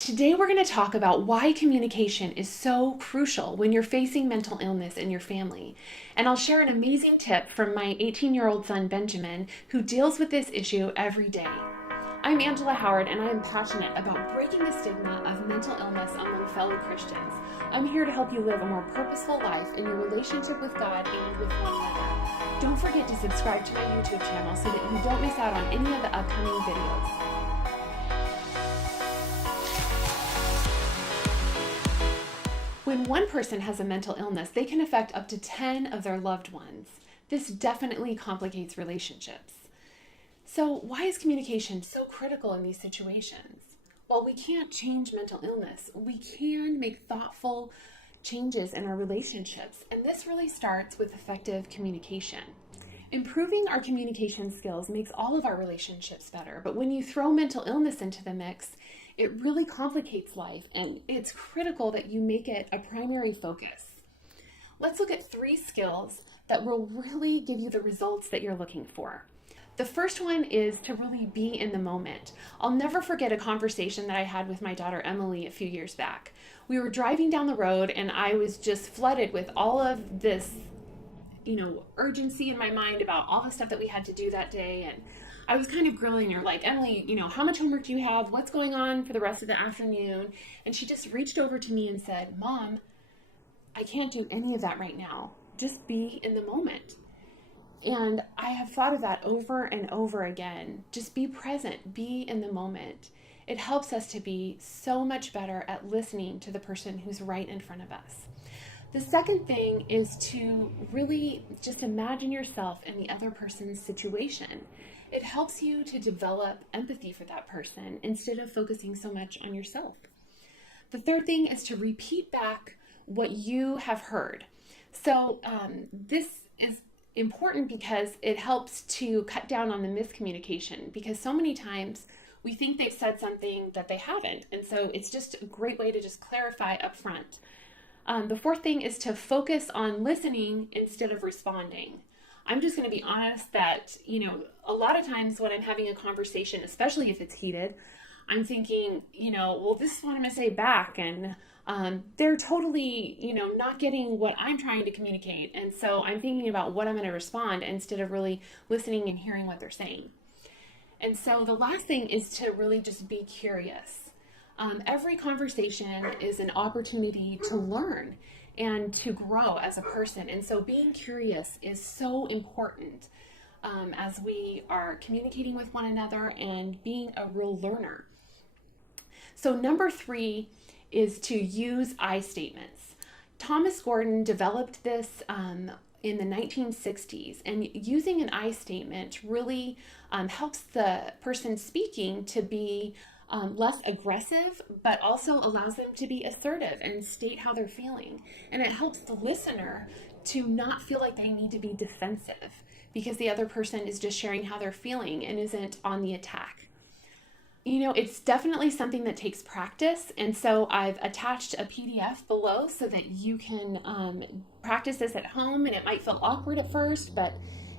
Today, we're going to talk about why communication is so crucial when you're facing mental illness in your family. And I'll share an amazing tip from my 18-year-old son, Benjamin, who deals with this issue every day. I'm Angela Howard, and I am passionate about breaking the stigma of mental illness among fellow Christians. I'm here to help you live a more purposeful life in your relationship with God and with one another. Don't forget to subscribe to my YouTube channel so that you don't miss out on any of the upcoming videos. When one person has a mental illness, they can affect up to 10 of their loved ones. This definitely complicates relationships. So, why is communication so critical in these situations? While we can't change mental illness, we can make thoughtful changes in our relationships, and this really starts with effective communication. Improving our communication skills makes all of our relationships better, but when you throw mental illness into the mix, it really complicates life, and it's critical that you make it a primary focus. Let's look at 3 skills that will really give you the results that you're looking for. The first one is to really be in the moment. I'll never forget a conversation that I had with my daughter Emily a few years back. We were driving down the road, and I was just flooded with all of this urgency in my mind about all the stuff that we had to do that day. And I was kind of grilling her, like, Emily, how much homework do you have? What's going on for the rest of the afternoon? And she just reached over to me and said, Mom, I can't do any of that right now. Just be in the moment. And I have thought of that over and over again. Just be present, be in the moment. It helps us to be so much better at listening to the person who's right in front of us. The second thing is to really just imagine yourself in the other person's situation. It helps you to develop empathy for that person instead of focusing so much on yourself. The third thing is to repeat back what you have heard. So this is important because it helps to cut down on the miscommunication, because so many times we think they've said something that they haven't. And so it's just a great way to just clarify up front. The fourth thing is to focus on listening instead of responding. I'm just going to be honest that, a lot of times when I'm having a conversation, especially if it's heated, I'm thinking, well, this is what I'm going to say back. And they're totally, not getting what I'm trying to communicate. And so I'm thinking about what I'm going to respond instead of really listening and hearing what they're saying. And so the last thing is to really just be curious. Every conversation is an opportunity to learn and to grow as a person. And so being curious is so important as we are communicating with one another and being a real learner. So number 3 is to use I statements. Thomas Gordon developed this in the 1960s, and using an I statement really helps the person speaking to be less aggressive, but also allows them to be assertive and state how they're feeling. And it helps the listener to not feel like they need to be defensive because the other person is just sharing how they're feeling and isn't on the attack. It's definitely something that takes practice. And so I've attached a PDF below so that you can practice this at home. And it might feel awkward at first, but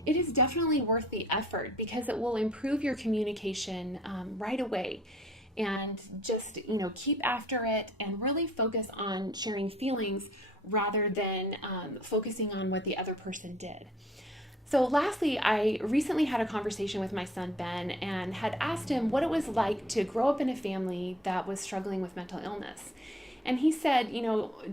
it is definitely worth the effort because it will improve your communication right away. And just, keep after it and really focus on sharing feelings rather than focusing on what the other person did. So lastly, I recently had a conversation with my son, Ben, and had asked him what it was like to grow up in a family that was struggling with mental illness. And he said,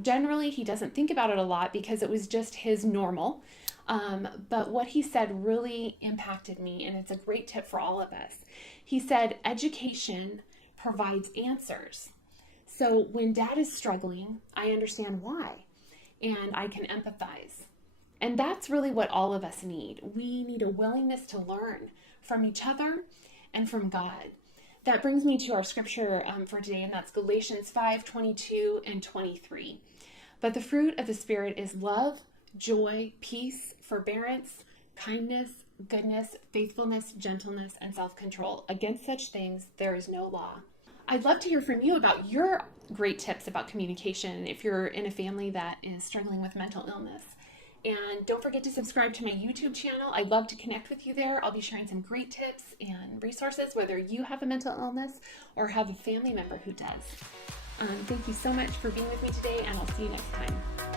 generally he doesn't think about it a lot because it was just his normal. But what he said really impacted me, and it's a great tip for all of us. He said, education provides answers. So when Dad is struggling, I understand why, and I can empathize. And that's really what all of us need. We need a willingness to learn from each other and from God. That brings me to our scripture for today, and that's Galatians 5:22 and 23. But the fruit of the Spirit is love, joy, peace, forbearance, kindness, goodness, faithfulness, gentleness, and self-control. Against such things, there is no law. I'd love to hear from you about your great tips about communication if you're in a family that is struggling with mental illness. And don't forget to subscribe to my YouTube channel. I'd love to connect with you there. I'll be sharing some great tips and resources, whether you have a mental illness or have a family member who does. Thank you so much for being with me today, and I'll see you next time.